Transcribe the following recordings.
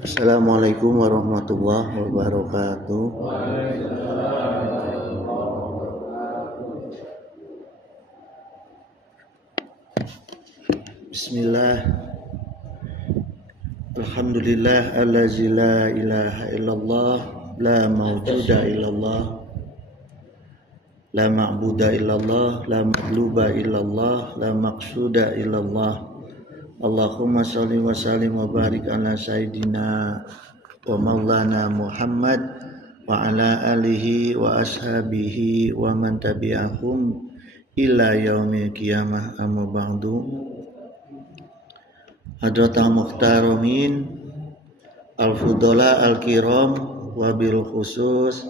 Assalamualaikum warahmatullahi wabarakatuh. Bismillah. Alhamdulillah allazi la ilaha illallah la mawjuda illallah la ma'buda illallah la matluba illallah la maqsuda illallah. Allahumma sholli wa sallim wa barik ala sayyidina wa maulana Muhammad wa ala alihi wa ashabihi wa man tabi'ahum ila yaumil qiyamah. Amma ba'du. Hadratal muhtaramin al-fudala al-kiram wa bil khusus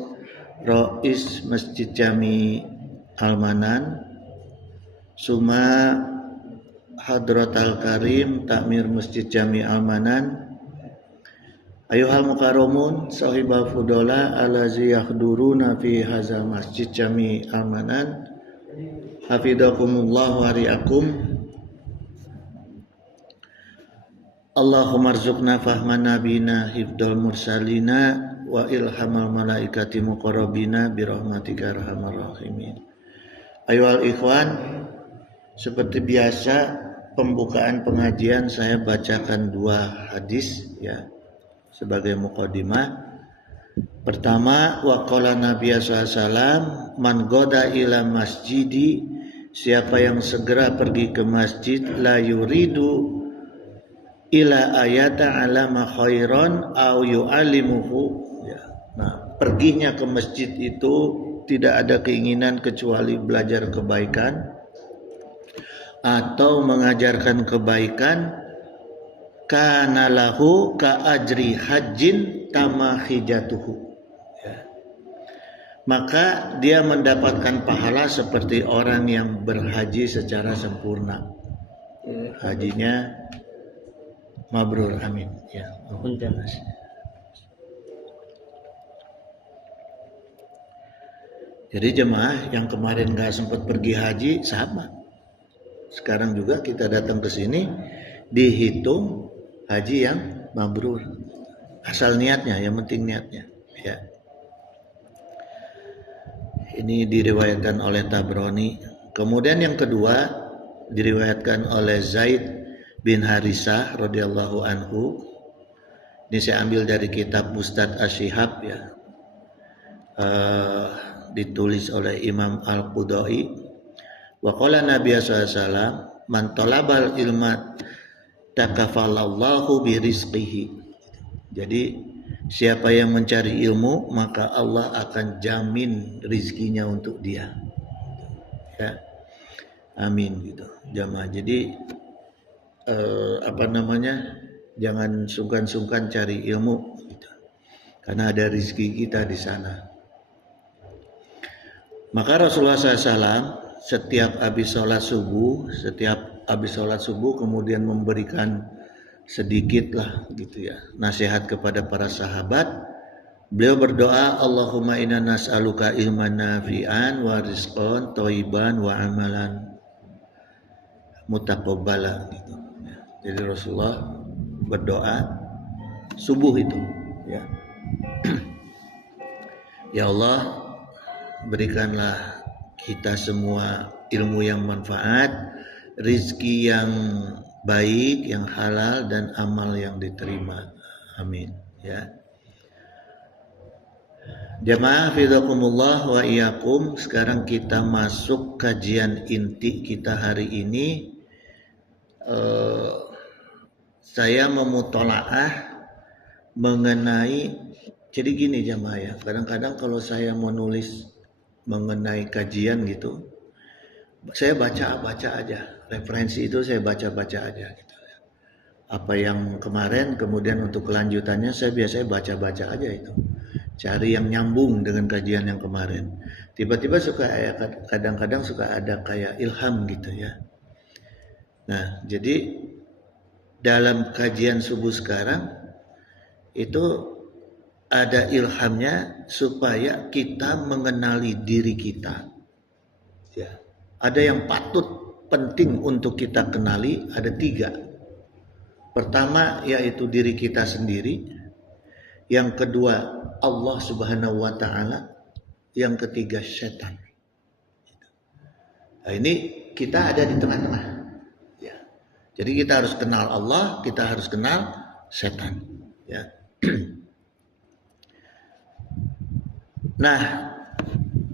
Rais Masjid Jami Al-Manan Suma Hadratal Karim Takmir Masjid Jami Al-Manan Ayuhal mukarramun sahibal fudala alazi yahduruna fi haza Masjid Jami Al-Manan hafidakumullah wa ri'akum. Allahumma arzuqna fahman nabina hifdal mursalina wa ilhamal malaikati muqarrabina birahmatika arhamar rahimin. Ayuhal ikhwan, seperti biasa pembukaan pengajian saya bacakan dua hadis ya sebagai muqaddimah. Pertama, waqala Nabi sallallahu alaihi wasallam man goda ila masjidi, siapa yang segera pergi ke masjid la yuridu ila ayata alama khairan au yu'allimuhu ya. Nah, perginya ke masjid itu tidak ada keinginan kecuali belajar kebaikan atau mengajarkan kebaikan, kana lahu ka ajri hajjin tamahijatuhu ya. Maka dia mendapatkan pahala seperti orang yang berhaji secara sempurna, hajinya mabrur, amin ya. Jadi jemaah yang kemarin nggak sempat pergi haji sama, sekarang juga kita datang ke sini dihitung haji yang mabrur, asal niatnya, yang penting niatnya ya. Ini diriwayatkan oleh Tabrani. Kemudian yang kedua diriwayatkan oleh Zaid bin Harisah radhiyallahu anhu. Ini saya ambil dari kitab Mustad Asyihab ya, ditulis oleh Imam Al-Qudai. Wa qala Nabi sallallahu alaihi wasallam man talabal ilma takafalallahu bi rizqihi. Jadi siapa yang mencari ilmu maka Allah akan jamin rizkinya untuk dia ya, amin gitu jamaah. Jadi jangan sungkan-sungkan cari ilmu gitu, karena ada rizki kita di sana. Maka Rasulullah SAW setiap habis sholat subuh kemudian memberikan sedikit lah gitu ya nasihat kepada para sahabat. Beliau berdoa, Allahumma inna nas'aluka ilman nafi'an wa rizqan thayyiban wa amalan mutaqabbala gitu. Jadi Rasulullah berdoa subuh itu ya. Ya Allah, berikanlah kita semua ilmu yang manfaat, rizki yang baik, yang halal, dan amal yang diterima, amin ya. Jamaah fidakumullah wa iyyakum. Sekarang kita masuk kajian inti kita hari ini. Saya memutolaah mengenai, jadi gini jamaah ya, kadang-kadang kalau saya mau nulis mengenai kajian gitu, saya baca aja, referensi itu saya baca aja gitu. Apa yang kemarin, kemudian untuk kelanjutannya saya biasanya baca aja itu, cari yang nyambung dengan kajian yang kemarin. Tiba-tiba kadang-kadang suka ada kayak ilham gitu ya. Nah, jadi dalam kajian subuh sekarang itu ada ilhamnya supaya kita mengenali diri kita. Ya, ada yang patut penting untuk kita kenali ada 3. Pertama yaitu diri kita sendiri, yang kedua Allah Subhanahu wa taala, yang ketiga setan. Nah, ini kita ada di tengah-tengah. Ya. Jadi kita harus kenal Allah, kita harus kenal setan. Ya. Nah,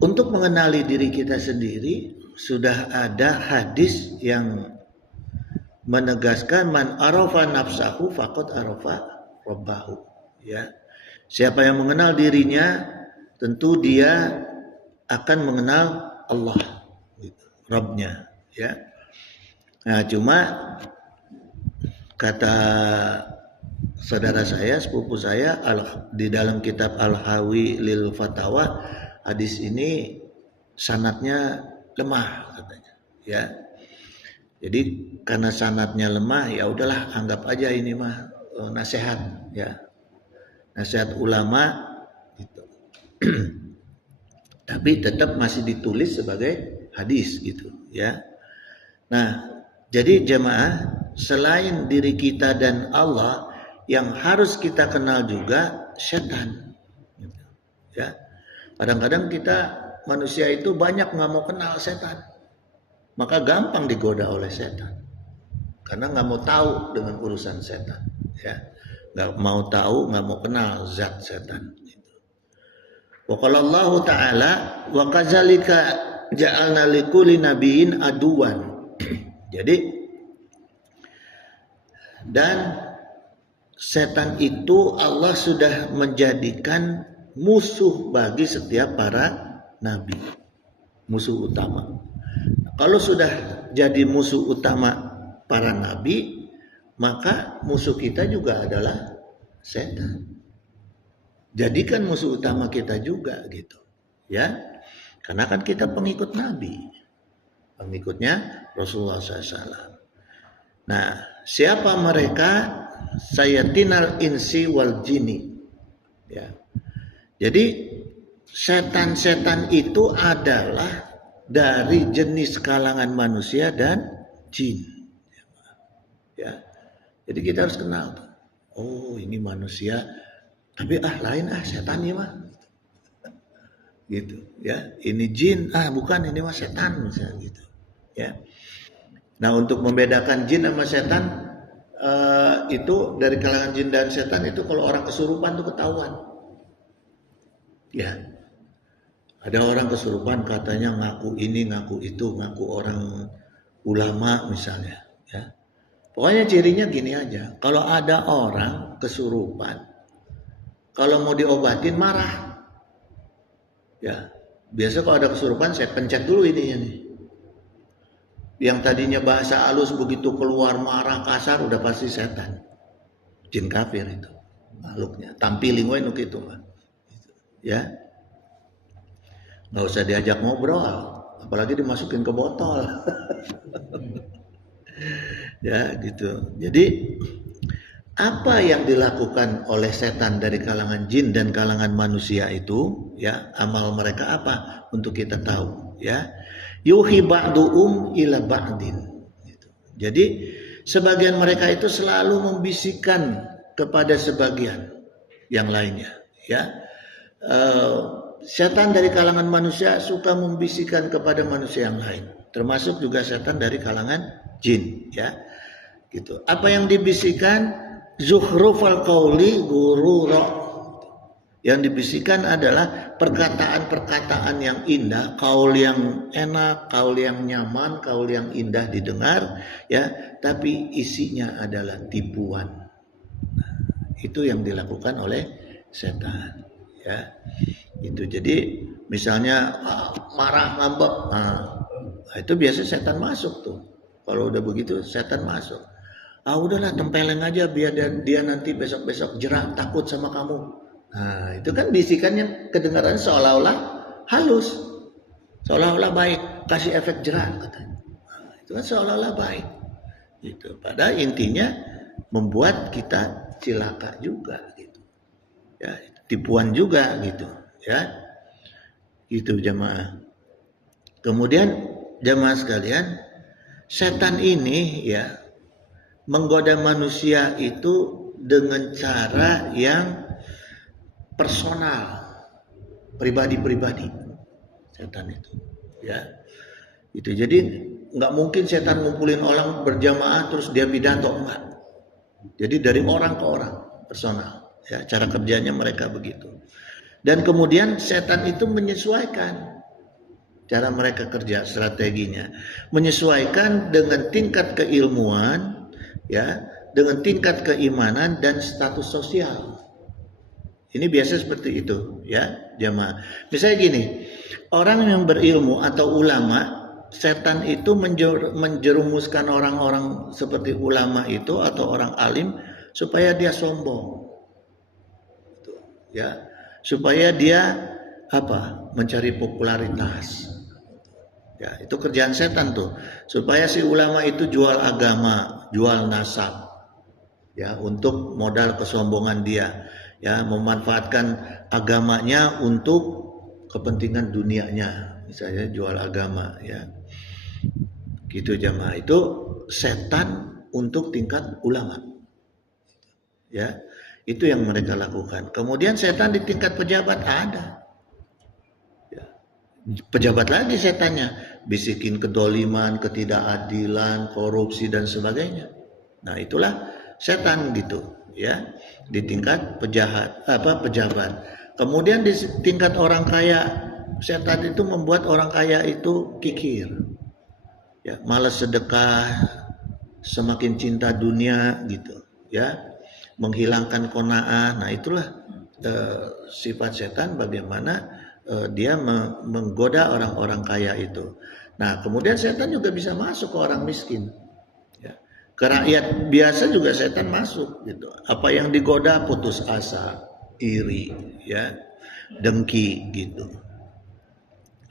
untuk mengenali diri kita sendiri sudah ada hadis yang menegaskan man arafa nafsahu faqad arafa rabbahu. Ya. Siapa yang mengenal dirinya, tentu dia akan mengenal Allah, Rabbnya. Ya. Nah, cuma kata saudara saya, sepupu saya, di dalam kitab Al-Hawi lil Fatawa, hadis ini sanadnya lemah katanya. Ya. Jadi karena sanadnya lemah, ya udahlah anggap aja ini mah nasihat, ya. Nasihat ulama gitu. Tapi tetap masih ditulis sebagai hadis gitu, ya. Nah, jadi jemaah, selain diri kita dan Allah, yang harus kita kenal juga setan. Ya, kadang-kadang kita manusia itu banyak nggak mau kenal setan, maka gampang digoda oleh setan, karena nggak mau tahu dengan urusan setan. Ya, nggak mau tahu, nggak mau kenal zat setan. Wa qala Allah Ta'ala wa kadzalika ja'alna likulli nabiyyin aduwan. Jadi dan setan itu Allah sudah menjadikan musuh bagi setiap para nabi, musuh utama. Kalau sudah jadi musuh utama para nabi, maka musuh kita juga adalah setan. Jadikan musuh utama kita juga gitu, ya. Karena kan kita pengikut nabi, pengikutnya Rasulullah SAW. Nah, siapa mereka? Sayatinal insi wal jini. Ya. Jadi setan-setan itu adalah dari jenis kalangan manusia dan jin. Ya. Jadi kita harus kenal tuh. Oh, ini manusia, tapi lain setan ya mah. Gitu, ya. Ini jin, bukan, ini mah setan misalnya gitu. Ya. Nah, untuk membedakan jin sama setan, itu dari kalangan jin dan setan itu kalau orang kesurupan tuh ketahuan. Ya. Ada orang kesurupan katanya ngaku ini, ngaku itu, ngaku orang ulama misalnya, ya. Pokoknya cirinya gini aja. Kalau ada orang kesurupan, kalau mau diobatin marah. Ya. Biasa kalau ada kesurupan saya pencet dulu ininya nih. Yang tadinya bahasa halus begitu keluar marah kasar udah pasti setan. Jin kafir itu makhluknya. Tampilin we nuk itu mah. Ya. Enggak usah diajak ngobrol, apalagi dimasukin ke botol. Ya, gitu. Jadi apa yang dilakukan oleh setan dari kalangan jin dan kalangan manusia itu, ya, amal mereka apa untuk kita tahu, ya. Yuhi ba'duhum ila ba'din. Jadi sebagian mereka itu selalu membisikkan kepada sebagian yang lainnya, ya. Setan dari kalangan manusia suka membisikkan kepada manusia yang lain, termasuk juga setan dari kalangan jin, ya. Gitu. Apa yang dibisikkan? Zuhrufal qauli ghurura. Yang dibisikkan adalah perkataan-perkataan yang indah, kaul yang enak, kaul yang nyaman, kaul yang indah didengar, ya, tapi isinya adalah tipuan. Nah, itu yang dilakukan oleh setan, ya. Itu jadi misalnya marah ngambek, itu biasa setan masuk tuh. Kalau udah begitu setan masuk. Udahlah tempeleng aja biar dia nanti besok-besok jerah takut sama kamu. Nah, itu kan bisikannya kedengaran seolah-olah halus, seolah-olah baik, kasih efek jerah katanya. Nah, itu kan seolah-olah baik, gitu. Padahal intinya membuat kita cilaka juga, gitu. Ya, tipuan juga, gitu. Ya, gitu jamaah. Kemudian jamaah sekalian, setan ini ya menggoda manusia itu dengan cara yang personal, pribadi-pribadi. Setan itu, ya. Itu jadi nggak mungkin setan ngumpulin orang berjamaah terus dia pidato, enggak. Jadi dari orang ke orang, personal. Ya, cara kerjanya mereka begitu. Dan kemudian setan itu menyesuaikan cara mereka kerja, strateginya, menyesuaikan dengan tingkat keilmuan, ya, dengan tingkat keimanan dan status sosial. Ini biasa seperti itu, ya, jamaah. Misalnya gini, orang yang berilmu atau ulama, setan itu menjerumuskan orang-orang seperti ulama itu atau orang alim supaya dia sombong, ya, supaya dia mencari popularitas. Ya, itu kerjaan setan tuh, supaya si ulama itu jual agama, jual nasab, ya, untuk modal kesombongan dia, ya, memanfaatkan agamanya untuk kepentingan dunianya, misalnya jual agama, ya, gitu jamaah. Itu setan untuk tingkat ulama, ya, itu yang mereka lakukan. Kemudian setan di tingkat pejabat ada. Pejabat lagi setannya, bisikin kedoliman, ketidakadilan, korupsi dan sebagainya. Nah, itulah setan gitu, ya, di tingkat pejabat. Kemudian di tingkat orang kaya, setan itu membuat orang kaya itu kikir, ya, malas sedekah, semakin cinta dunia gitu, ya, menghilangkan qanaah. Nah, itulah sifat setan, bagaimana dia menggoda orang-orang kaya itu. Nah, kemudian setan juga bisa masuk ke orang miskin, ya. Ke rakyat biasa juga setan masuk gitu. Apa yang digoda? Putus asa, iri, ya, dengki gitu.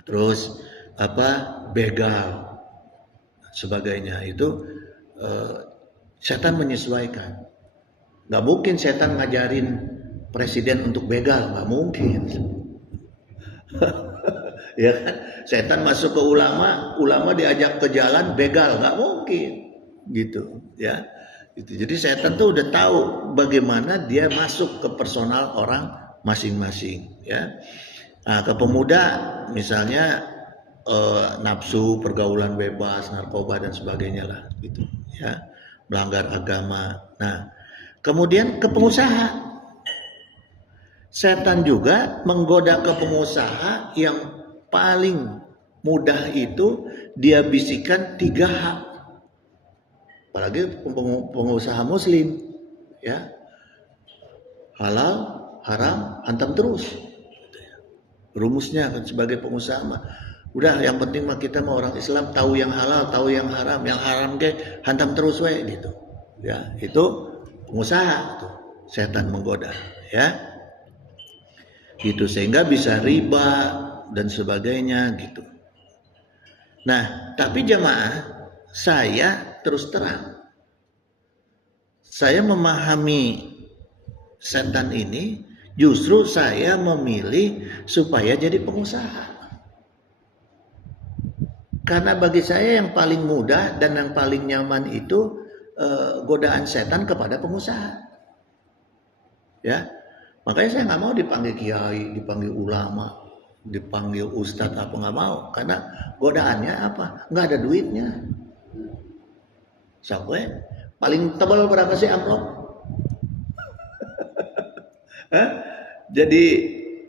Terus begal, sebagainya. Itu setan menyesuaikan. Gak mungkin setan ngajarin presiden untuk begal, gak mungkin. Ya kan, setan masuk ke ulama diajak ke jalan begal, nggak mungkin gitu, ya, gitu. Jadi setan tuh udah tahu bagaimana dia masuk ke personal orang masing-masing, ya. Nah, ke pemuda misalnya nafsu, pergaulan bebas, narkoba dan sebagainya lah gitu, ya, melanggar agama. Nah, kemudian ke pengusaha, setan juga menggoda ke pengusaha. Yang paling mudah itu dia bisikan 3 hak. Apalagi pengusaha muslim, ya, halal, haram, hantam terus. Rumusnya kan sebagai pengusaha mah, udah yang penting mah kita mah orang Islam, tahu yang halal, tahu yang haram ke hantam terus we gitu. Ya, itu pengusaha tuh, setan menggoda, ya. Gitu, sehingga bisa riba dan sebagainya gitu. Nah, tapi jamaah, saya terus terang, saya memahami setan ini, justru saya memilih supaya jadi pengusaha. Karena bagi saya yang paling mudah dan yang paling nyaman itu godaan setan kepada pengusaha, ya. Makanya saya nggak mau dipanggil kiai, dipanggil ulama, dipanggil ustadz, apa nggak mau. Karena godaannya apa? Nggak ada duitnya. Sampai paling tebal berapa sih amplop? Jadi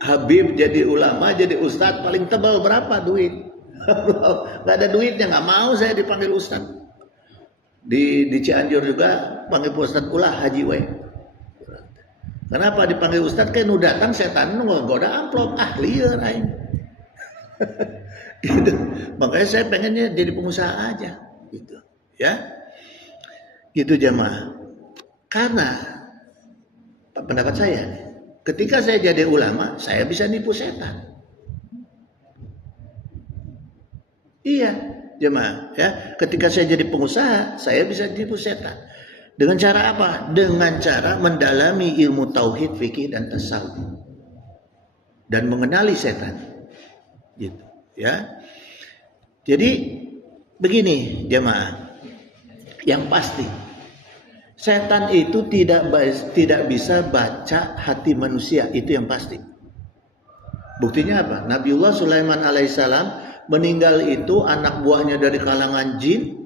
Habib, jadi ulama, jadi ustadz, paling tebal berapa duit? Nggak ada duitnya, nggak mau saya dipanggil ustadz. Di Cianjur juga panggil ustadz ulah haji we. Kenapa dipanggil ustadz? Kayak nu datang setan nu ngoda amplop, liar aing. Gitu. Makanya saya pengennya jadi pengusaha aja, gitu, ya. Gitu jamaah. Karena pendapat saya, ketika saya jadi ulama, saya bisa nipu setan. Iya, jemaah, ya. Ketika saya jadi pengusaha, saya bisa nipu setan. Dengan cara apa? Dengan cara mendalami ilmu tauhid, fikih dan tasawuf dan mengenali setan. Gitu, ya. Jadi begini, jemaah. Yang pasti, setan itu tidak bisa baca hati manusia, itu yang pasti. Buktinya apa? Nabiullah Sulaiman alaihissalam meninggal itu anak buahnya dari kalangan jin,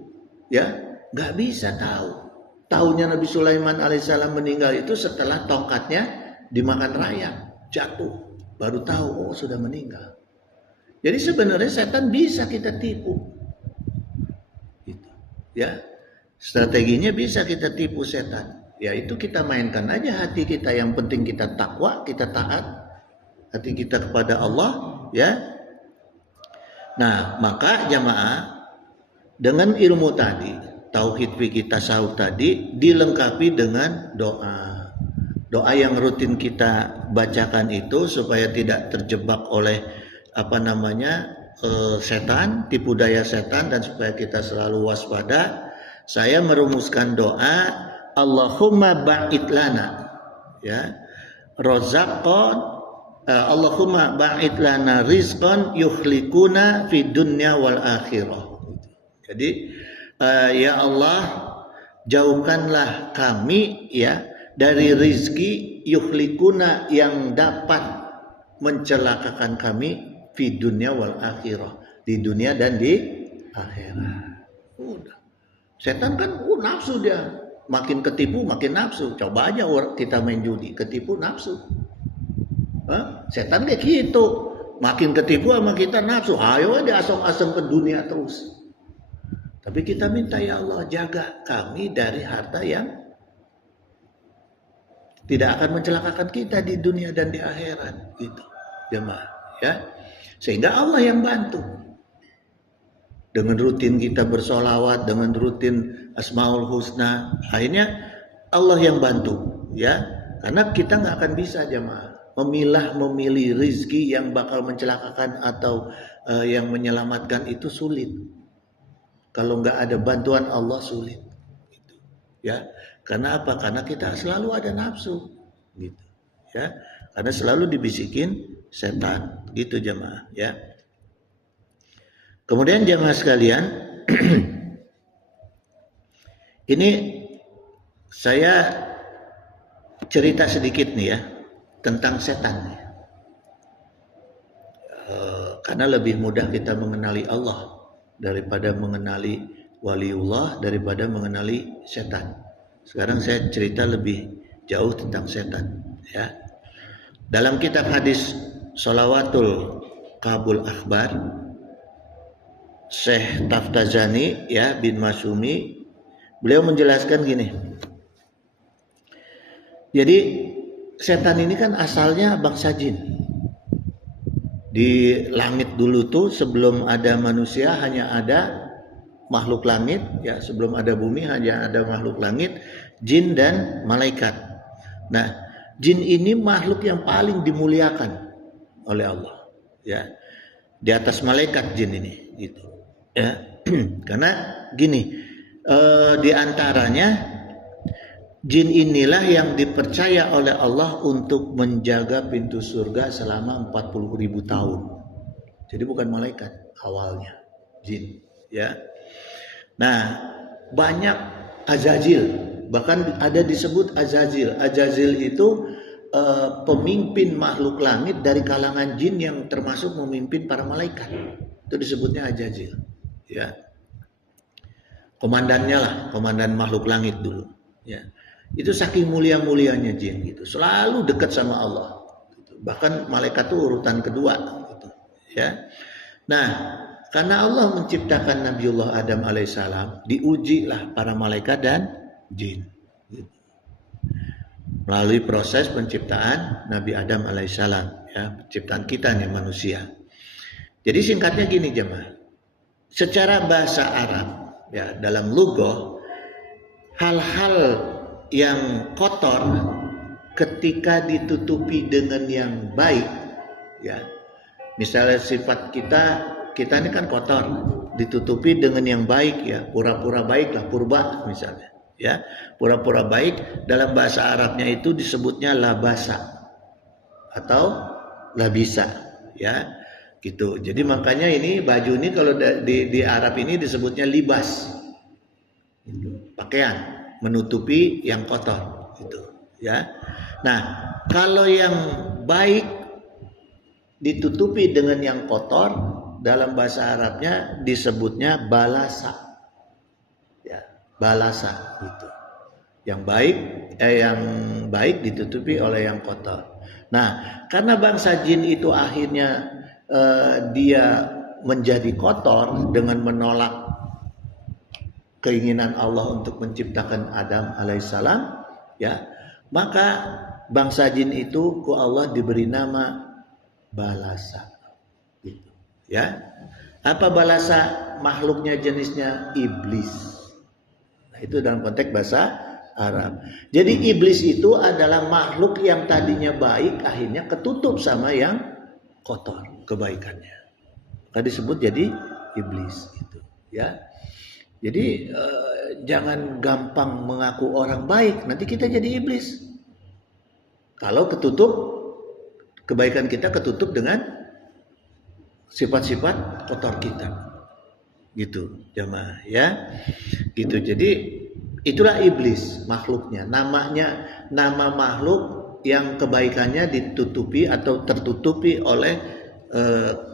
ya nggak bisa tahu. Taunya Nabi Sulaiman alaihissalam meninggal itu setelah tongkatnya dimakan rayap, jatuh, baru tahu oh sudah meninggal. Jadi sebenarnya setan bisa kita tipu, gitu. Ya, strateginya bisa kita tipu setan. Ya itu kita mainkan aja hati kita. Yang penting kita takwa, kita taat, hati kita kepada Allah, ya. Nah, maka jamaah dengan ilmu tadi, tauhid fikih tasawuf tadi dilengkapi dengan doa. Doa yang rutin kita bacakan itu supaya tidak terjebak oleh setan, tipu daya setan, dan supaya kita selalu waspada. Saya merumuskan doa Allahumma ba'id lana, ya, rozaqon, Allahumma ba'id lana rizqan yukhlikuna fid dunya wal akhirah. Jadi ya Allah, jauhkanlah kami ya dari rizki yukhlikuna yang dapat mencelakakan kami fi dunya wal akhirah, di dunia dan di akhirat. Udah. Setan kan nafsu dia, makin ketipu makin nafsu. Coba aja kita main judi, ketipu nafsu. Setan kayak gitu, makin ketipu sama kita nafsu, ayo dia asong-asong ke dunia terus. Tapi kita minta ya Allah jaga kami dari harta yang tidak akan mencelakakan kita di dunia dan di akhirat, gitu jemaah, ya. Sehingga Allah yang bantu. Dengan rutin kita bersolawat, dengan rutin Asmaul Husna, akhirnya Allah yang bantu, ya. Karena kita nggak akan bisa jemaah memilih rizki yang bakal mencelakakan atau yang menyelamatkan, itu sulit. Kalau nggak ada bantuan Allah sulit, gitu. Ya, karena apa? Karena kita selalu ada nafsu, gitu. Ya, karena selalu dibisikin setan, gitu jemaah. Ya. Kemudian jemaah sekalian, ini saya cerita sedikit nih ya tentang setan. Karena lebih mudah kita mengenali Allah daripada mengenali waliullah, daripada mengenali setan. Sekarang saya cerita lebih jauh tentang setan, ya. Dalam kitab hadis Shalawatul Qabul Akhbar, Syekh Taftazani ya bin Masumi, beliau menjelaskan gini. Jadi setan ini kan asalnya bangsa jin. Di langit dulu tuh sebelum ada manusia hanya ada makhluk langit, ya, sebelum ada bumi hanya ada makhluk langit, jin dan malaikat. Nah, jin ini makhluk yang paling dimuliakan oleh Allah, ya. Di atas malaikat jin ini, gitu. Ya. Karena gini, di antaranya jin inilah yang dipercaya oleh Allah untuk menjaga pintu surga selama 40.000 tahun. Jadi bukan malaikat awalnya, jin, ya. Nah, banyak Azazil, bahkan ada disebut Azazil. Azazil itu pemimpin makhluk langit dari kalangan jin yang termasuk memimpin para malaikat. Itu disebutnya Azazil, ya. Komandannya lah, komandan makhluk langit dulu, ya. Itu saking mulia-mulianya jin gitu, selalu dekat sama Allah gitu. Bahkan malaikat itu urutan kedua gitu, ya. Nah, karena Allah menciptakan Nabiullah Adam alaihissalam, diujilah para malaikat dan jin gitu. Melalui proses penciptaan Nabi Adam alaihissalam, ya, penciptaan kita nih manusia. Jadi singkatnya gini jemaah, secara bahasa Arab, ya, dalam lughah, hal-hal yang kotor ketika ditutupi dengan yang baik, ya, misalnya sifat kita ini kan kotor, ditutupi dengan yang baik, ya, pura-pura baik lah, purba misalnya, ya, pura-pura baik, dalam bahasa Arabnya itu disebutnya labasa atau labisa, ya, gitu. Jadi makanya ini baju ini kalau di Arab ini disebutnya libas, gitu. pakaian, menutupi yang kotor gitu ya. Nah, kalau yang baik ditutupi dengan yang kotor, dalam bahasa Arabnya disebutnya balasa. Ya, balasa gitu. Yang baik ditutupi oleh yang kotor. Nah, karena bangsa jin itu akhirnya dia menjadi kotor dengan menolak keinginan Allah untuk menciptakan Adam alaihissalam, ya, maka bangsa jin itu ku Allah diberi nama balasa, gitu, ya. Apa balasa? Makhluknya jenisnya iblis. Nah, itu dalam konteks bahasa Arab. Jadi iblis itu adalah makhluk yang tadinya baik, akhirnya ketutup sama yang kotor kebaikannya. Maka disebut jadi iblis, gitu, ya. Jadi jangan gampang mengaku orang baik, nanti kita jadi iblis. Kalau ketutup, kebaikan kita ketutup dengan sifat-sifat kotor kita, gitu jamaah ya, gitu. Jadi itulah iblis makhluknya, nama makhluk yang kebaikannya ditutupi atau tertutupi oleh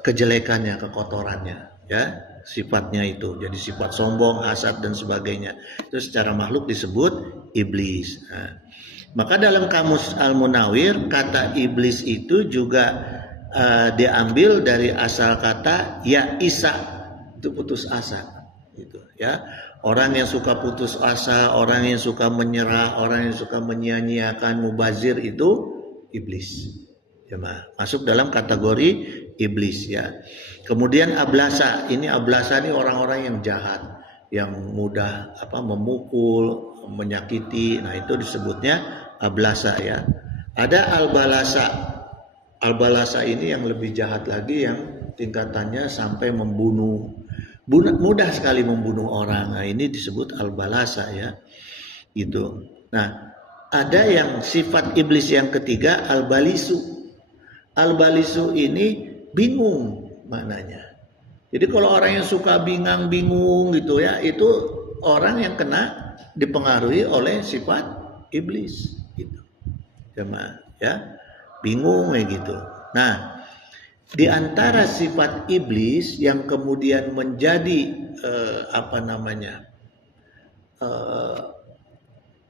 kejelekannya, kekotorannya, ya. Sifatnya itu jadi sifat sombong, hasad dan sebagainya. Itu secara makhluk disebut iblis. Nah, maka dalam kamus Al-Munawir kata iblis itu juga diambil dari asal kata ya isa, itu putus asa, gitu ya. Orang yang suka putus asa, orang yang suka menyerah, orang yang suka menyia-nyiakan, mubazir itu iblis. Masuk dalam kategori iblis ya. Kemudian ablasa, ini orang-orang yang jahat, yang mudah memukul, menyakiti. Nah, itu disebutnya ablasa ya. Ada albalasa. Albalasa ini yang lebih jahat lagi, yang tingkatannya sampai membunuh. Mudah sekali membunuh orang. Nah, ini disebut albalasa ya. Gitu. Nah, ada yang sifat iblis yang ketiga, albalisu. Albalisu ini bingung maknanya. Jadi kalau orang yang suka bingung gitu ya, itu orang yang kena dipengaruhi oleh sifat iblis gitu. Jemaah ya, bingung kayak gitu. Nah, di antara sifat iblis yang kemudian menjadi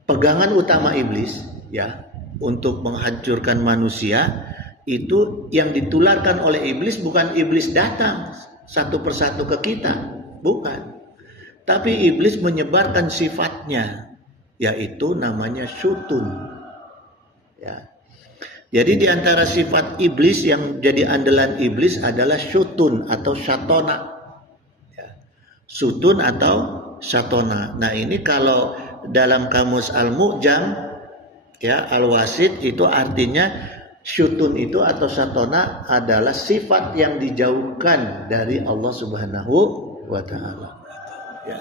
pegangan utama iblis ya untuk menghancurkan manusia, itu yang ditularkan oleh iblis bukan iblis datang satu persatu ke kita, bukan. Tapi iblis menyebarkan sifatnya, yaitu namanya syutun. Ya. Jadi di antara sifat iblis yang jadi andalan iblis adalah syutun atau syatona. Ya. Syutun atau syatona. Nah, ini kalau dalam kamus Al-Mu'jam ya, Al-Wasit, itu artinya syutun itu atau syatona adalah sifat yang dijauhkan dari Allah Subhanahu wa taala. Ya.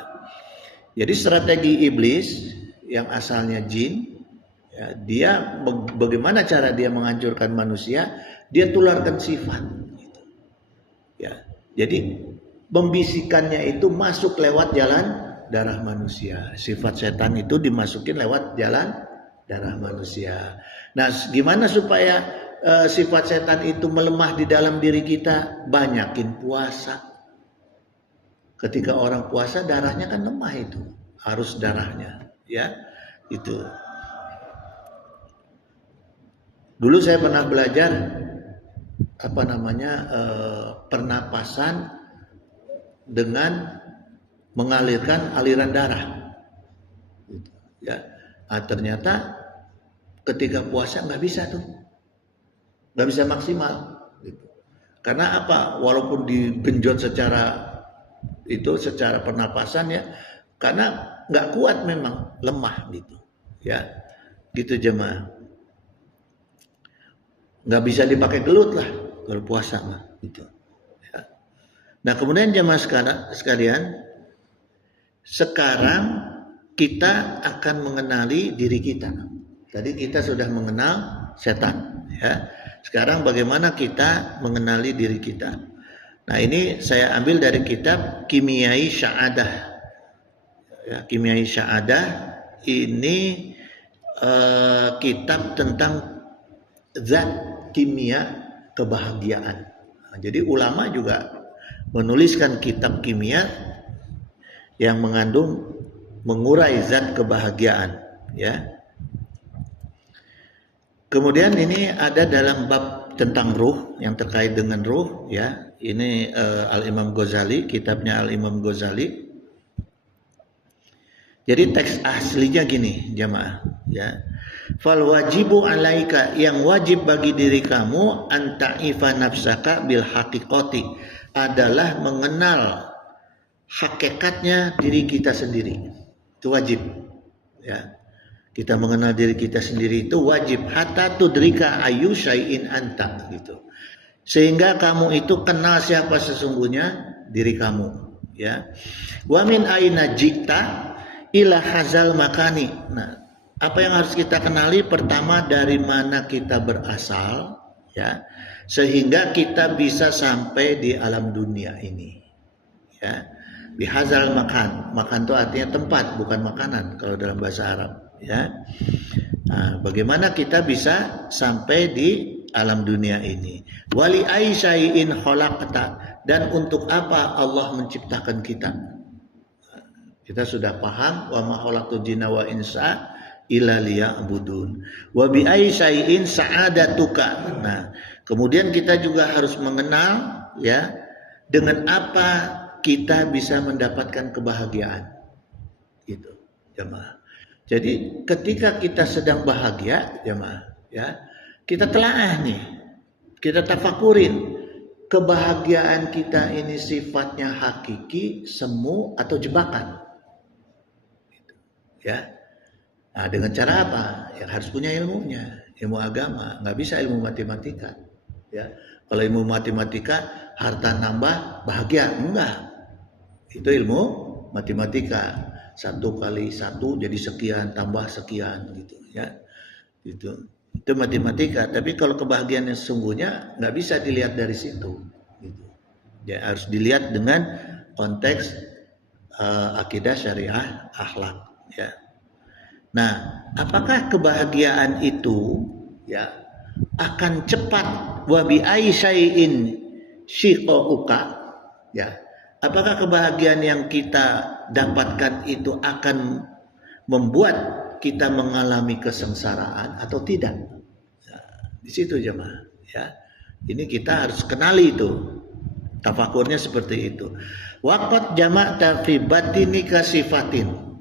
Jadi strategi iblis yang asalnya jin, ya, dia bagaimana cara dia menghancurkan manusia? Dia tularkan sifat. Gitu. Ya. Jadi pembisikannya itu masuk lewat jalan darah manusia. Sifat setan itu dimasukin lewat jalan darah manusia. Nah, gimana supaya sifat setan itu melemah di dalam diri kita? Banyakin puasa. Ketika orang puasa, darahnya kan lemah, itu arus darahnya, ya itu. Dulu saya pernah belajar pernapasan dengan mengalirkan aliran darah, gitu, ya. Nah, ternyata ketika puasa nggak bisa tuh, nggak bisa maksimal, gitu. Karena apa? Walaupun digenjot secara pernapasan ya, karena nggak kuat, memang lemah gitu, ya, gitu jemaah. Nggak bisa dipakai gelut lah kalau puasa mah, gitu. Ya. Nah, kemudian jemaah sekalian, sekarang kita akan mengenali diri kita. Tadi kita sudah mengenal setan, ya. Sekarang bagaimana kita mengenali diri kita? Nah, ini saya ambil dari kitab Kimiai Sya'adah, Ya, Kimia Sa'adah ini kitab tentang zat kimia kebahagiaan. Nah, jadi ulama juga menuliskan kitab kimia yang mengandung mengurai zat kebahagiaan, ya. Kemudian ini ada dalam bab tentang ruh yang terkait dengan ruh, ya. Ini Al-Imam Ghazali, kitabnya Al-Imam Ghazali. Jadi teks aslinya gini, jamaah, ya. Fal wajibu alaika, yang wajib bagi diri kamu, anta'ifa nafsaka bil haqiqati, adalah mengenal hakikatnya diri kita sendiri. Itu wajib, ya. Kita mengenal diri kita sendiri itu wajib, hatta tudrika ayu syai'in anta, gitu. Sehingga kamu itu kenal siapa sesungguhnya diri kamu, ya. Wa min aina jikta ila hazal makani. Nah, apa yang harus kita kenali? Pertama, dari mana kita berasal, ya, sehingga kita bisa sampai di alam dunia ini, ya. Bihazal makan, makan itu artinya tempat, bukan makanan kalau dalam bahasa Arab, ya. Nah, bagaimana kita bisa sampai di alam dunia ini? Wali aisyai'in khalaqta, dan untuk apa Allah menciptakan kita? Kita sudah paham, wa ma khalaqtul jinna wa insa illa liya'budun. Wa bi aisyai'in sa'adatuka. Nah, kemudian kita juga harus mengenal, ya, dengan apa kita bisa mendapatkan kebahagiaan. Gitu, jemaah. Jadi ketika kita sedang bahagia, jemaah, ya, kita telaah nih, kita tafakurin kebahagiaan kita ini sifatnya hakiki, semu, atau jebakan. Ya, nah, dengan cara apa? Yang harus punya ilmunya, ilmu agama, nggak bisa ilmu matematika. Ya, kalau ilmu matematika harta nambah bahagia, enggak. Itu ilmu matematika, 1 kali 1 jadi sekian tambah sekian, gitu, ya, gitu. Itu matematika. Tapi kalau kebahagiaan yang sesungguhnya nggak bisa dilihat dari situ, gitu. Ya, harus dilihat dengan konteks akidah, syariah, akhlak. Ya. Nah, apakah kebahagiaan itu, ya, akan cepat? Wa bi aisyai'in shiqauka, ya. Apakah kebahagiaan yang kita dapatkan itu akan membuat kita mengalami kesengsaraan atau tidak? Nah, di situ jemaah, ya. Ini kita harus kenali itu. Tafakurnya seperti itu. Waqad jama'ta fi batinika sifatin.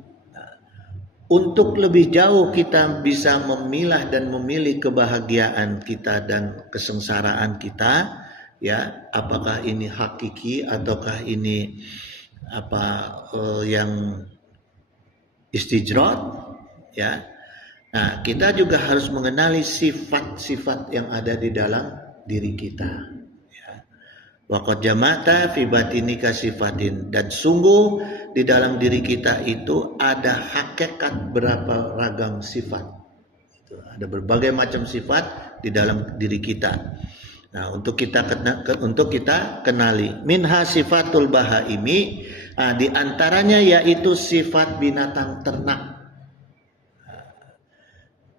Untuk lebih jauh kita bisa memilah dan memilih kebahagiaan kita dan kesengsaraan kita, ya, apakah ini hakiki ataukah ini yang istijrad, ya. Nah, kita juga harus mengenali sifat-sifat yang ada di dalam diri kita, ya. Waqad jama'ta fi batinika sifatin, dan sungguh di dalam diri kita itu ada hakikat berapa ragam sifat. Ada berbagai macam sifat di dalam diri kita. Nah, untuk kita kenali, minha sifatul bahaimi, di antaranya yaitu sifat binatang ternak.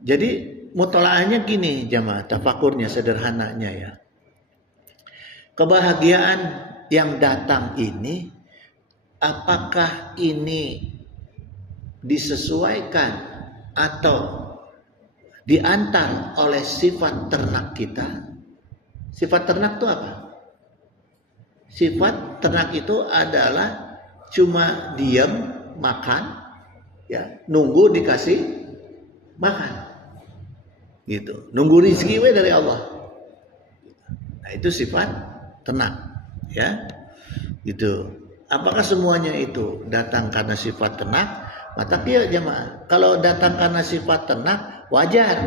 Jadi mutolaahnya gini, jamaah, tafakurnya sederhananya, ya. Kebahagiaan yang datang ini, apakah ini disesuaikan atau diantar oleh sifat ternak kita? Sifat ternak itu apa? Sifat ternak itu adalah cuma diam, makan, ya, nunggu dikasih makan, gitu. Nunggu rezeki dari Allah. Nah, itu sifat ternak, ya, gitu. Apakah semuanya itu datang karena sifat ternak? Maka dia jemaah, kalau datang karena sifat ternak, wajar.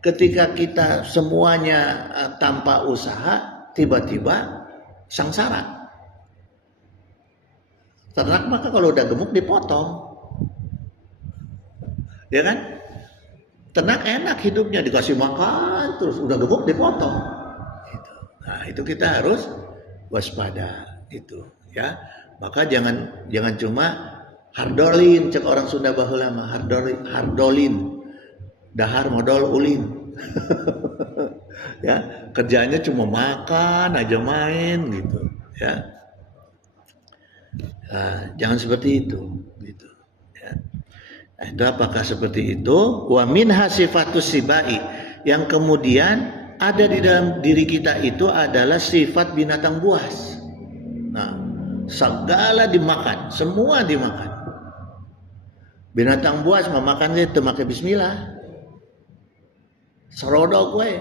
Ketika kita semuanya tanpa usaha, tiba-tiba sengsara. Ternak maka kalau udah gemuk dipotong, ya kan? Ternak enak hidupnya, dikasih makan terus, udah gemuk dipotong. Nah, itu kita harus waspada itu, ya. Maka jangan cuma Hardolin cek orang Sunda baheula mah, hardolin. Dahar modal ulin. Ya, kerjanya cuma makan aja, main gitu, ya. Nah, jangan seperti itu gitu, ya. Nah, itu apakah seperti itu? Wa minha sifatus sibai, yang kemudian ada di dalam diri kita itu adalah sifat binatang buas. Nah, segala dimakan, semua dimakan. Binatang buas memakan itu pakai bismillah. Serodok we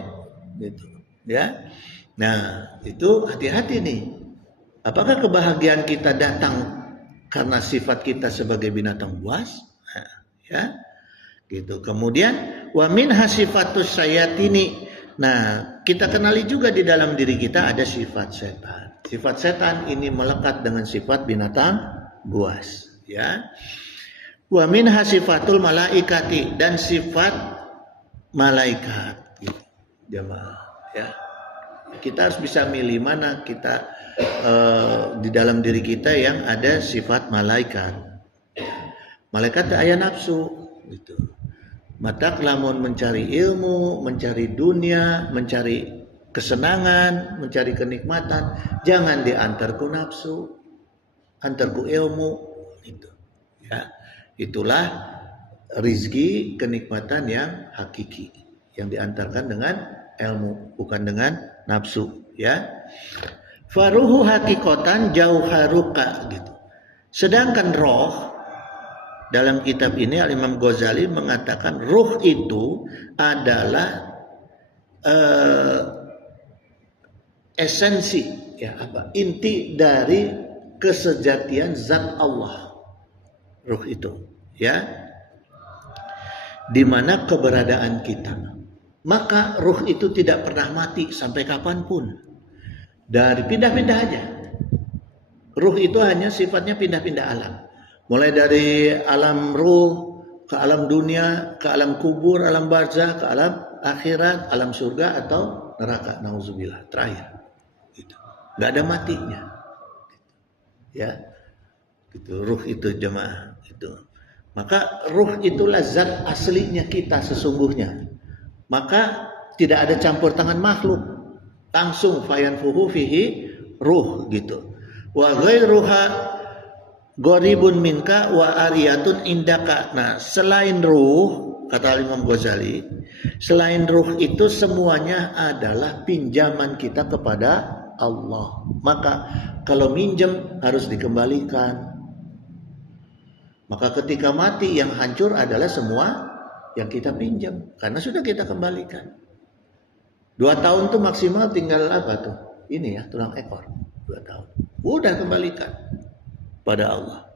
gitu, ya. Nah, itu hati-hati nih. Apakah kebahagiaan kita datang karena sifat kita sebagai binatang buas? Nah, ya. Gitu. Kemudian wa min hasifatus sayatini. Nah, kita kenali juga di dalam diri kita ada sifat setan. Sifat setan ini melekat dengan sifat binatang buas, ya. Wa min hasifatul malaikati, dan sifat malaikat gitu, jemaah, ya. Kita harus bisa milih mana kita di dalam diri kita yang ada sifat malaikat. Malaikat aya nafsu gitu. Matak lamun mencari ilmu, mencari dunia, mencari kesenangan, mencari kenikmatan, jangan diantar ku nafsu, antar ku ilmu gitu, ya. Itulah rizki, kenikmatan yang hakiki, yang diantarkan dengan ilmu, bukan dengan nafsu, ya. Faruhu hakikotan jauharuka gitu. Sedangkan roh, dalam kitab ini Al-Imam Ghazali mengatakan ruh itu adalah esensi, ya, apa, inti dari kesejatian zat Allah. Ruh itu, ya, di mana keberadaan kita. Maka ruh itu tidak pernah mati sampai kapanpun. Dari pindah-pindah aja. Ruh itu hanya sifatnya pindah-pindah alam. Mulai dari alam ruh ke alam dunia, ke alam kubur, alam barzah, ke alam akhirat, alam surga atau neraka. Nauzubillah, terakhir. Gitu. Gak ada matinya. Ya, gitu. Ruh itu jemaah. Gitu. Maka ruh itulah zat aslinya kita sesungguhnya. Maka tidak ada campur tangan makhluk. Langsung fayanfuhu fihi ruh gitu. Wa ghairuha gharibun minka wa ariyatun indaka. Nah, selain ruh, kata Imam Ghazali, selain ruh itu semuanya adalah pinjaman kita kepada Allah. Maka kalau minjem harus dikembalikan. Maka ketika mati yang hancur adalah semua yang kita pinjam, karena sudah kita kembalikan. 2 tahun tuh maksimal tinggal apa tuh? Ini ya, tulang ekor. 2 tahun. Udah kembalikan pada Allah.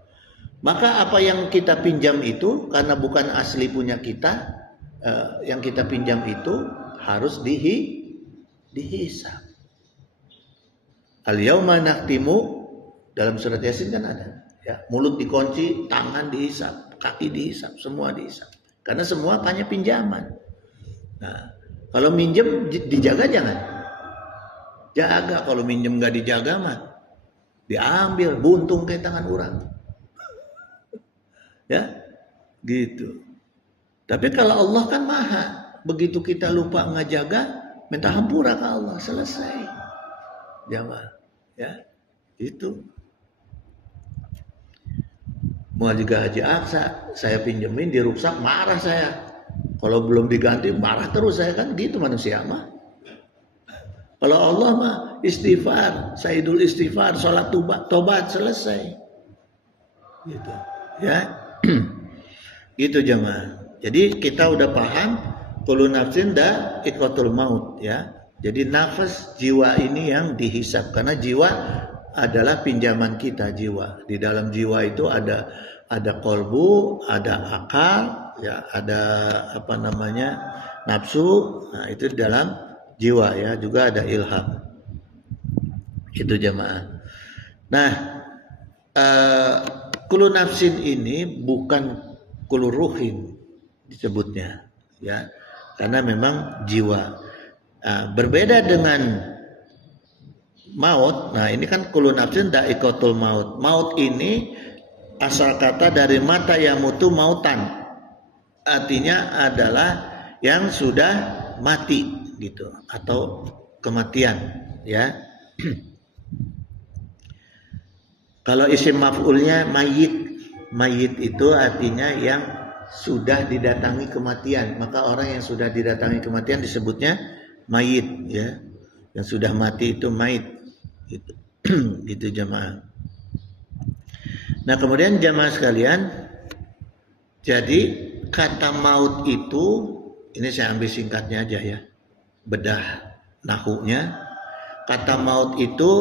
Maka apa yang kita pinjam itu karena bukan asli punya kita, yang kita pinjam itu harus dihisab. Al-yauma nakhtimu, dalam surat Yasin kan ada. Ya, mulut dikunci, tangan dihisap, kaki dihisap, semua dihisap. Karena semua hanya pinjaman. Nah, kalau minjem dijaga jangan. Jaga, kalau minjem nggak dijaga mah diambil, buntung ke tangan orang. Ya, gitu. Tapi kalau Allah kan maha, begitu kita lupa ngejaga, minta hampura ke Allah, selesai. Jangan, ya, itu. Mau juga Haji Aksa, saya pinjemin diruksak, marah saya. Kalau belum diganti marah terus saya, kan gitu manusia mah. Kalau Allah mah istighfar, sayyidul istighfar, salat tobat selesai. Gitu. Ya. Gitu jemaah. Jadi kita udah paham kullu nafsin dha'iqatul maut, ya. Jadi nafas jiwa ini yang dihisap, karena jiwa adalah pinjaman kita, jiwa. Di dalam jiwa itu ada kolbu, ada akal, ya, ada apa namanya, nafsu. Nah, itu di dalam jiwa, ya, juga ada ilham. Itu jemaah. Nah, kullu nafsin ini bukan kullu ruhin disebutnya, ya, karena memang jiwa. Berbeda dengan maut. Nah, ini kan kullu nafsin dha'iqatul maut. Maut ini asal kata dari mata yamutu mautan, artinya adalah yang sudah mati gitu atau kematian ya. Kalau isim maf'ulnya mayit itu artinya yang sudah didatangi kematian, maka orang yang sudah didatangi kematian disebutnya mayit ya. Yang sudah mati itu mayit gitu. Gitu jamaah. Nah, kemudian jamaah sekalian, jadi kata maut itu, ini saya ambil singkatnya aja ya, bedah nahunya. Kata maut itu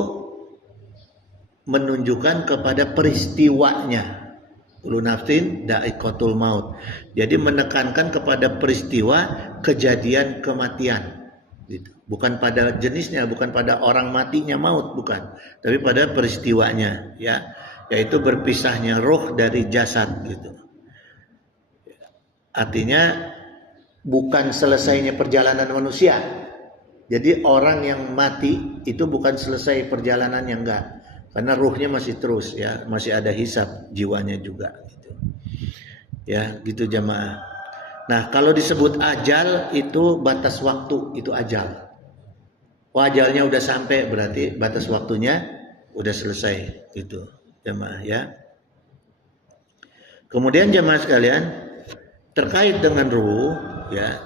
menunjukkan kepada peristiwanya. Ulu nafsin da'iqatul maut. Jadi menekankan kepada peristiwa kejadian kematian. Gitu. Bukan pada jenisnya, bukan pada orang matinya maut, bukan. Tapi pada peristiwanya, ya, yaitu berpisahnya roh dari jasad gitu. Artinya bukan selesainya perjalanan manusia. Jadi orang yang mati itu bukan selesai perjalanannya, enggak. Karena ruhnya masih terus ya, masih ada hisab jiwanya juga gitu. Ya, gitu jamaah. Nah, kalau disebut ajal itu batas waktu, itu ajal. Ajalnya udah sampai berarti batas waktunya udah selesai gitu jamaah ya. Kemudian jamaah sekalian, terkait dengan ruh ya,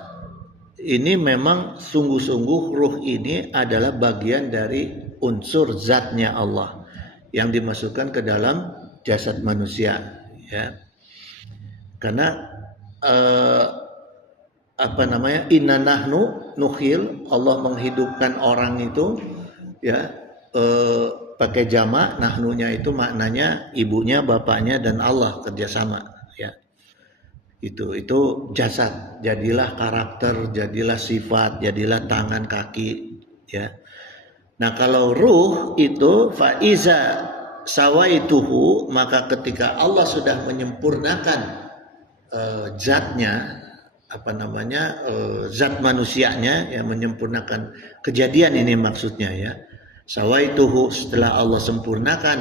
ini memang sungguh-sungguh ruh ini adalah bagian dari unsur zatnya Allah yang dimasukkan ke dalam jasad manusia ya. Karena inna nahnu nukhil, Allah menghidupkan orang itu ya, pakai jamak, nahnunya itu maknanya ibunya, bapaknya dan Allah kerjasama ya. Itu jasad, jadilah karakter, jadilah sifat, jadilah tangan, kaki ya. Nah, kalau ruh itu faiza sawaituhu, maka ketika Allah sudah menyempurnakan zatnya, zat manusianya, yang menyempurnakan kejadian ini maksudnya ya. Sawaituhu, setelah Allah sempurnakan,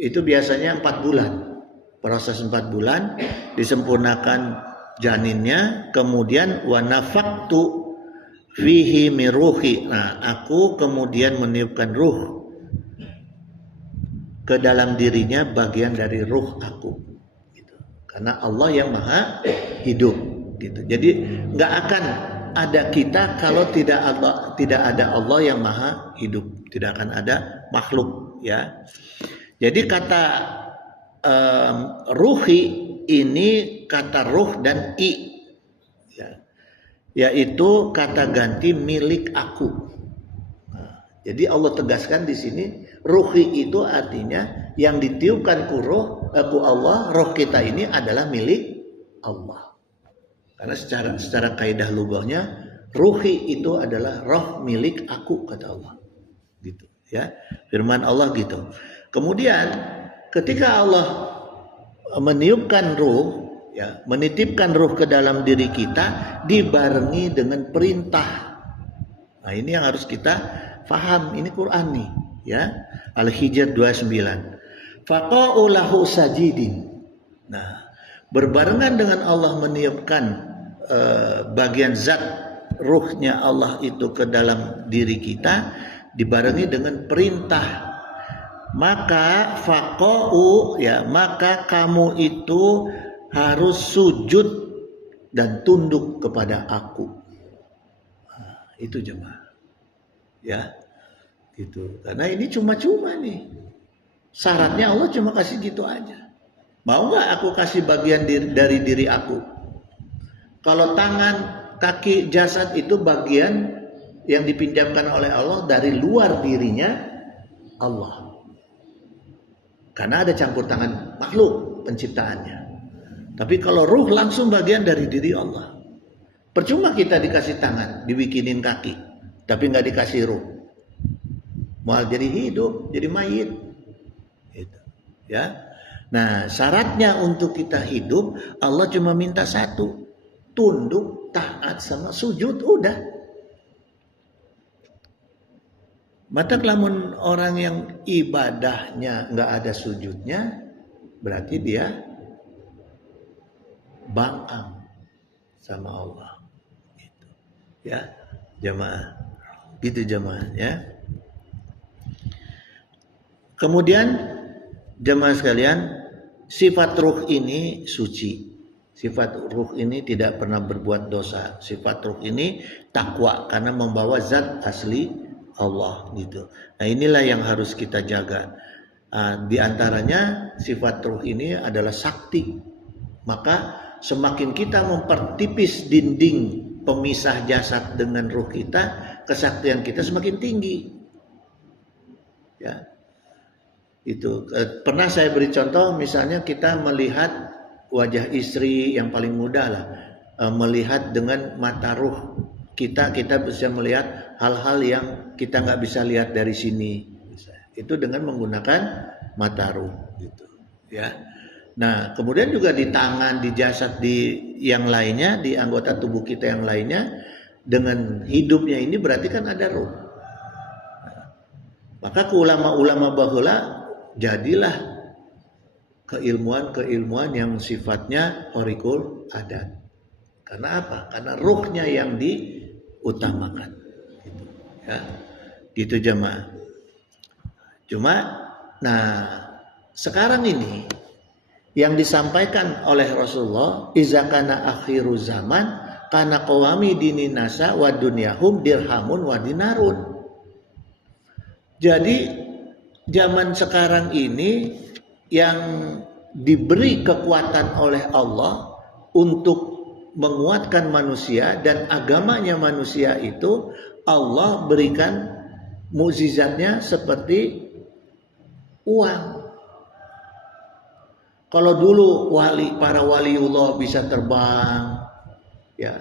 itu biasanya 4 bulan. Proses 4 bulan disempurnakan janinnya, kemudian wa nafaktu fihi miruhi. Nah, aku kemudian meniupkan ruh ke dalam dirinya, bagian dari ruh aku gitu. Karena Allah yang maha hidup gitu. Jadi nggak akan ada kita kalau tidak ada Allah yang maha hidup, tidak akan ada makhluk ya. Jadi kata ruhi ini kata ruh dan i ya, yaitu kata ganti milik aku. Nah, jadi Allah tegaskan di sini ruhi itu artinya yang ditiupkan ku Allah, roh kita ini adalah milik Allah. Karena secara kaidah lugahnya ruhi itu adalah roh milik aku, kata Allah. Gitu ya. Firman Allah gitu. Kemudian ketika Allah meniupkan ruh ya, menitipkan ruh ke dalam diri kita dibarengi dengan perintah. Nah, ini yang harus kita faham, ini Quran nih ya. Al-Hijr 29. Faqa'u lahu sajidin. Nah, berbarengan dengan Allah meniupkan bagian zat ruhnya Allah itu ke dalam diri kita, dibarengi dengan perintah. Maka faqa'u ya, maka kamu itu harus sujud dan tunduk kepada aku. Nah, itu jemaah ya gitu. Karena ini cuma-cuma nih, syaratnya Allah cuma kasih gitu aja. Mau nggak aku kasih bagian dari diri aku? Kalau tangan, kaki, jasad itu bagian yang dipinjamkan oleh Allah dari luar dirinya Allah. Karena ada campur tangan makhluk penciptaannya. Tapi kalau ruh langsung bagian dari diri Allah. Percuma kita dikasih tangan, dibikinin kaki, tapi nggak dikasih ruh. Malah jadi hidup, jadi mayit. Gitu. Ya. Nah, syaratnya untuk kita hidup, Allah cuma minta satu, tunduk, taat sama sujud, udah. Mata kelamun orang yang ibadahnya nggak ada sujudnya, berarti dia bangkang sama Allah. Gitu. Ya, jamaah. Gitu jamaah ya. Kemudian jamaah sekalian, sifat ruh ini suci. Sifat ruh ini tidak pernah berbuat dosa. Sifat ruh ini takwa karena membawa zat asli Allah gitu. Nah, inilah yang harus kita jaga. Di antaranya sifat ruh ini adalah sakti. Maka semakin kita mempertipis dinding pemisah jasad dengan ruh kita, kesaktian kita semakin tinggi. Ya. Itu pernah saya beri contoh, misalnya kita melihat wajah istri yang paling muda lah, melihat dengan mata ruh kita bisa melihat hal-hal yang kita nggak bisa lihat dari sini, itu dengan menggunakan mata ruh gitu ya. Nah kemudian juga di tangan, di jasad, di yang lainnya, di anggota tubuh kita yang lainnya, dengan hidupnya ini berarti kan ada ruh. Maka ke ulama-ulama bahula jadilah keilmuan yang sifatnya horikul adat. Karena apa? Karena ruhnya yang diutamakan. Gitu, ya, gitu jamaah. Cuma, nah sekarang ini yang disampaikan oleh Rasulullah, iza kana akhiru zaman kana qawami dininasa wa dunyahum dirhamun wa dinarun. Jadi zaman sekarang ini yang diberi kekuatan oleh Allah untuk menguatkan manusia dan agamanya manusia itu, Allah berikan mukjizatnya seperti uang. Kalau dulu para waliullah bisa terbang, ya,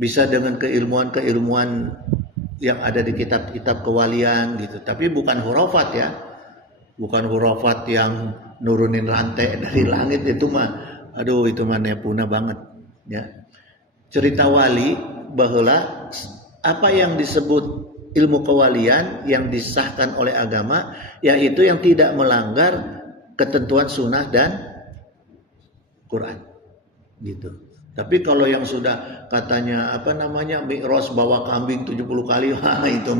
bisa dengan keilmuan yang ada di kitab-kitab kewalian gitu. Tapi bukan hurafat ya. Bukan hurafat yang nurunin rantai dari langit, itu mah aduh itu mah nepuna banget ya. Cerita wali bahwa apa yang disebut ilmu kewalian yang disahkan oleh agama, yaitu yang tidak melanggar ketentuan sunnah dan Quran gitu. Tapi kalau yang sudah katanya mi'raj bawa kambing 70 kali, itu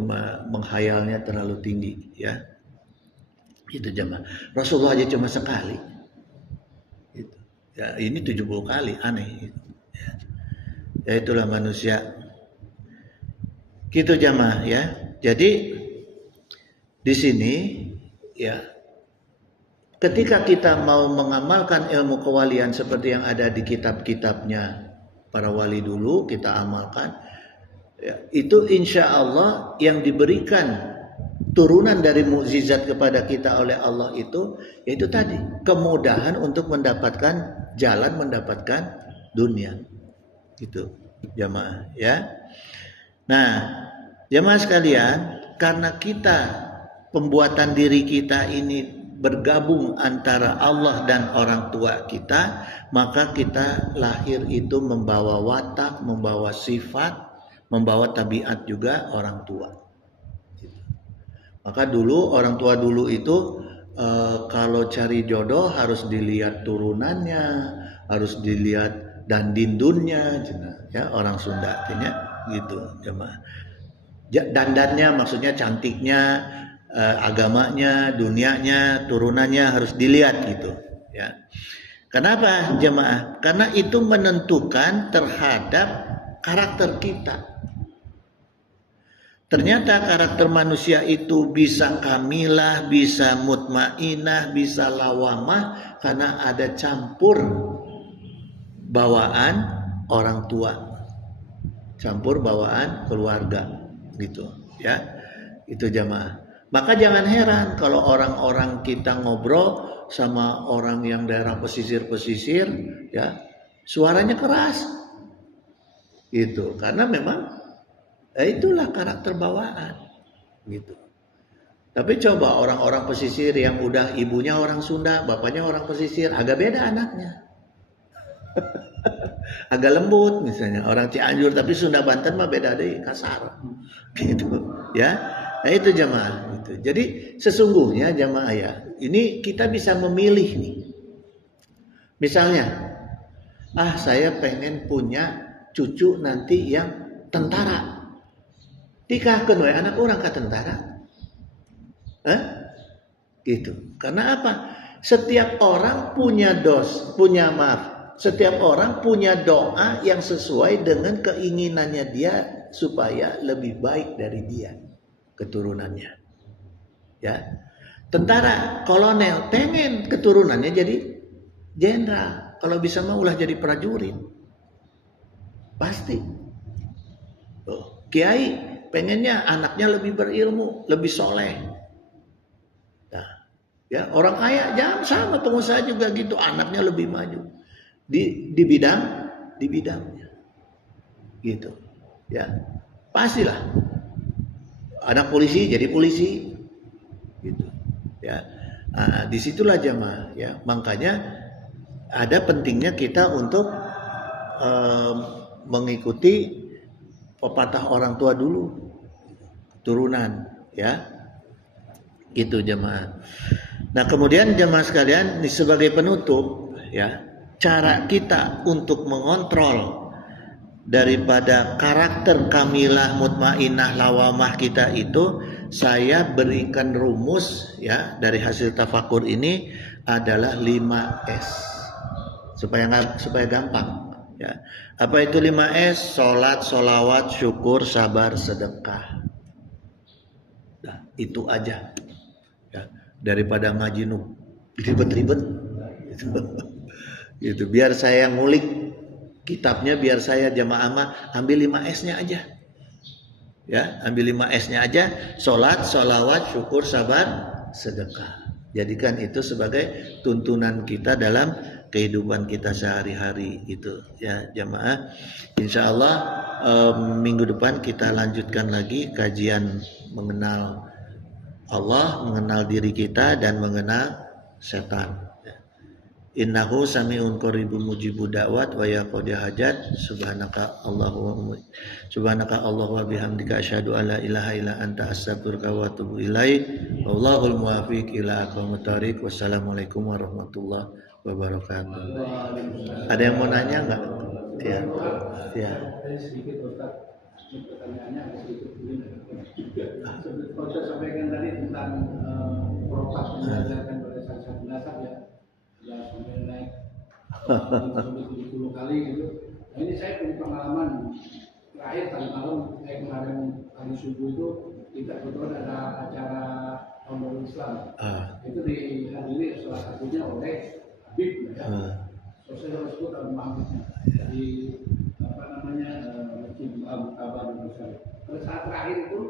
mah menghayalnya terlalu tinggi ya. Itu jemaah. Rasulullah aja cuma sekali. Gitu. Ya, ini 70 kali, aneh. Ya itulah manusia. Gitu jemaah ya. Jadi di sini ya, ketika kita mau mengamalkan ilmu kewalian seperti yang ada di kitab-kitabnya para wali dulu, kita amalkan, ya, itu insya Allah yang diberikan turunan dari mukjizat kepada kita oleh Allah itu, yaitu tadi kemudahan untuk mendapatkan jalan, mendapatkan dunia, gitu jamaah ya. Nah jamaah sekalian, karena kita pembuatan diri kita ini bergabung antara Allah dan orang tua kita, maka kita lahir itu membawa watak, membawa sifat, membawa tabiat juga orang tua. Maka dulu orang tua dulu itu kalau cari jodoh harus dilihat turunannya, harus dilihat dandindunnya, ya orang Sunda artinya gitu, jemaah. Dandannya maksudnya cantiknya, agamanya, dunianya, turunannya harus dilihat gitu ya. Kenapa jemaah? Karena itu menentukan terhadap karakter kita. Ternyata karakter manusia itu bisa kamilah, bisa mutmainah, bisa lawamah karena ada campur bawaan orang tua, campur bawaan keluarga gitu ya. Itu jamaah. Maka jangan heran kalau orang-orang kita ngobrol sama orang yang daerah pesisir-pesisir ya, suaranya keras. Itu karena memang itulah karakter bawaan gitu. Tapi coba orang-orang pesisir yang udah ibunya orang Sunda, bapaknya orang pesisir, agak beda anaknya. Agak lembut misalnya, orang Cianjur tapi Sunda Banten mah beda deh, kasar. Gitu ya. Nah itu jamaah gitu. Jadi sesungguhnya jamaah ya, Ini kita bisa memilih nih. Misalnya, saya pengen punya cucu nanti yang tentara. Nikahkeun we anak orang ke tentara. Gitu. Karena apa? Setiap orang setiap orang punya doa yang sesuai dengan keinginannya dia supaya lebih baik dari dia keturunannya. Ya. Tentara, kolonel pengen keturunannya jadi jenderal. Kalau bisa mah ulah jadi prajurit. Pasti. Kiai pengennya anaknya lebih berilmu, lebih soleh. Nah, ya orang kaya jangan sama, pengusaha juga gitu, anaknya lebih maju di bidangnya, gitu. Ya, pastilah. Anak polisi jadi polisi, gitu. Ya, disitulah jamaah. Ya, makanya ada pentingnya kita untuk mengikuti pepatah orang tua dulu, turunan, ya, gitu jemaah. Nah kemudian jemaah sekalian, sebagai penutup, ya, cara kita untuk mengontrol daripada karakter kamilah, mutmainah, lawamah kita itu, saya berikan rumus, ya, dari hasil tafakur ini adalah 5S supaya gampang. Ya. Apa itu 5S? Salat, sholawat, syukur, sabar, sedekah. Nah, itu aja. Ya. Daripada ngaji ribet-ribet. Gitu. Biar saya ngulik kitabnya, biar saya jamaah ambil 5S-nya aja. Ya, ambil 5S-nya aja. Salat, sholawat, syukur, sabar, sedekah. Jadikan itu sebagai tuntunan kita dalam kehidupan kita sehari-hari gitu ya jamaah. Insya Allah minggu depan kita lanjutkan lagi kajian mengenal Allah, mengenal diri kita dan mengenal setan. Innahu sami'un qaribun mujibud da'wat wa yaqdi hajat. Subhanaka Allahumma wa bihamdika asyhadu an la ilaha illa anta astaghfiruka wa atubu ilaik. Wallahul muwaffiq ila aqwamit thoriq. Wassalamualaikum warahmatullahi wabarakatuh. Ada yang mau nanya enggak? Ya. Ya. Sedikit Ustaz. Pertanyaannya ada sedikit begini. Seperti Ustaz sampaikan tadi tentang proses yang diajarkan oleh Syekh Nasab ya. Ya sampai naik 70 kali gitu. Nah, ini saya punya pengalaman terakhir tadi malam, kemarin kali subuh itu kita kebetulan ada acara tahun baru Islam. Itu dihadiri salah satunya oleh Habib ya. Saya harus sebut Al-Muhammadnya di Masjid Al-Kabar Besar. Pada saat terakhir itu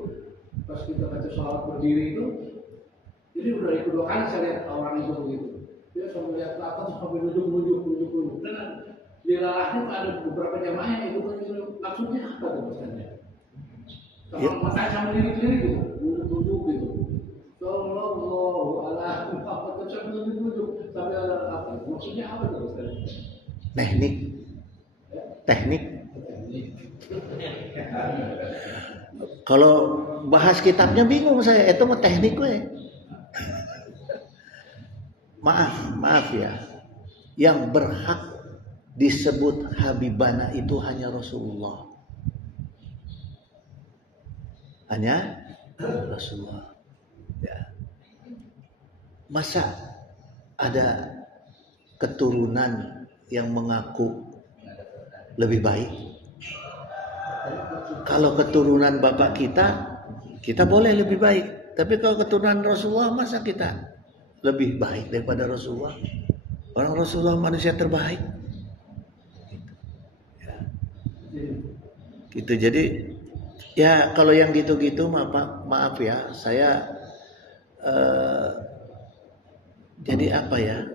pas kita baca sholawat berdiri itu, jadi udah kedua kali saya lihat orang itu begitu. Dia sampai lihat ke atas sampai nunjuk. Dan di lalahnya ada beberapa jamaah yang itu maksudnya apa tuh maksudnya? Kalau makan sambil lirik-lirik gitu, nunjuk gitu. Sallallahu alaihi wasallam sambil nunjuk sampai ada apa? Maksudnya apa tuh maksudnya? Teknik. Kalau bahas kitabnya bingung saya, itu mah teknik gue. Maaf ya. Yang berhak disebut Habibana itu hanya Rasulullah. Hanya Rasulullah. Ya. Masa ada keturunan yang mengaku lebih baik? Kalau keturunan bapak kita boleh lebih baik. Tapi kalau keturunan Rasulullah, masa kita lebih baik daripada Rasulullah? Orang Rasulullah manusia terbaik. Ya. Gitu. Jadi ya kalau yang gitu-gitu maaf ya, saya jadi apa ya?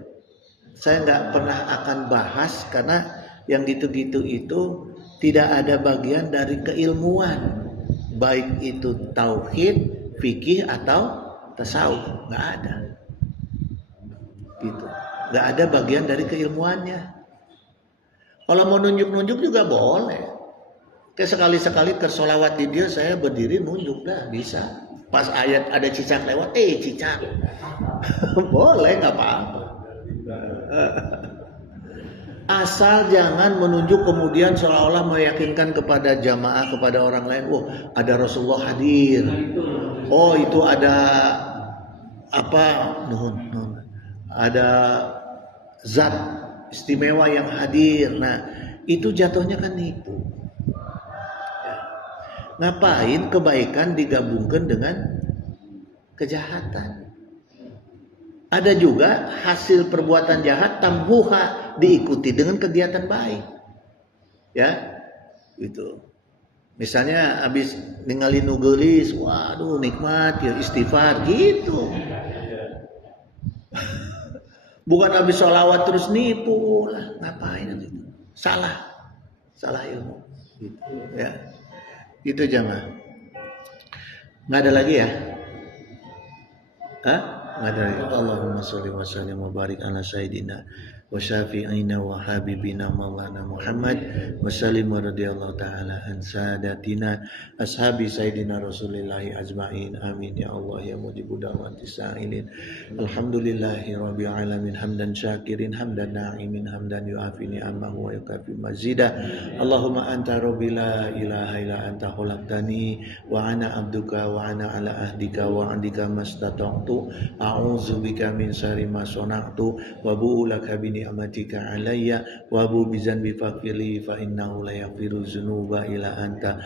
Saya nggak pernah akan bahas karena yang gitu-gitu itu tidak ada bagian dari keilmuan, baik itu tauhid, fikih atau tasawuf, nggak ada. Gitu, nggak ada bagian dari keilmuannya. Kalau mau nunjuk-nunjuk juga boleh. Kayak sekali-sekali ke sholawat di dia saya berdiri nunjuk dah bisa. Pas ayat ada cicak lewat, cicak. Boleh, nggak apa-apa. Asal jangan menunjuk kemudian seolah-olah meyakinkan kepada jamaah, kepada orang lain, oh ada Rasulullah hadir, oh itu ada apa, ada zat istimewa yang hadir. Nah itu jatuhnya kan nipu. Ngapain kebaikan digabungkan dengan kejahatan? Ada juga hasil perbuatan jahat tambuha diikuti dengan kegiatan baik. Ya, gitu. Misalnya habis ninggalin nugelis, waduh nikmat ya istighfar gitu. Bukan habis sholawat terus nipu lah, ngapain itu? Salah ilmu. Gitu, ya. Itu jamaah. Nggak ada lagi ya? Hah? Nggak ada lagi. Allahumma sholli wa sallim wa barik ala sayyidina wa syafi'ina wa habibina maulana Muhammad wa sallim wa radiyallahu ta'ala an sadatina ashabi sayyidina rasulillahi ajma'in. Amin ya Allah ya mujibu da'wati sa'ilin. Alhamdulillahi rabbil alamin hamdan syakirin hamdan na'imin hamdan yu'afi ni'amahu wa yukafi mazidah. Allahumma anta rabbi la ilaha illa anta khalaqtani wa ana abduka wa ana ala ahdika wa andika mastata'tu a'udzubika min syarri ma sana'tu wa bu'ulaka bi ni'matika alayya wa bu bizanbi faghfirli fa innahu la yaghfiru dzunuba illa anta.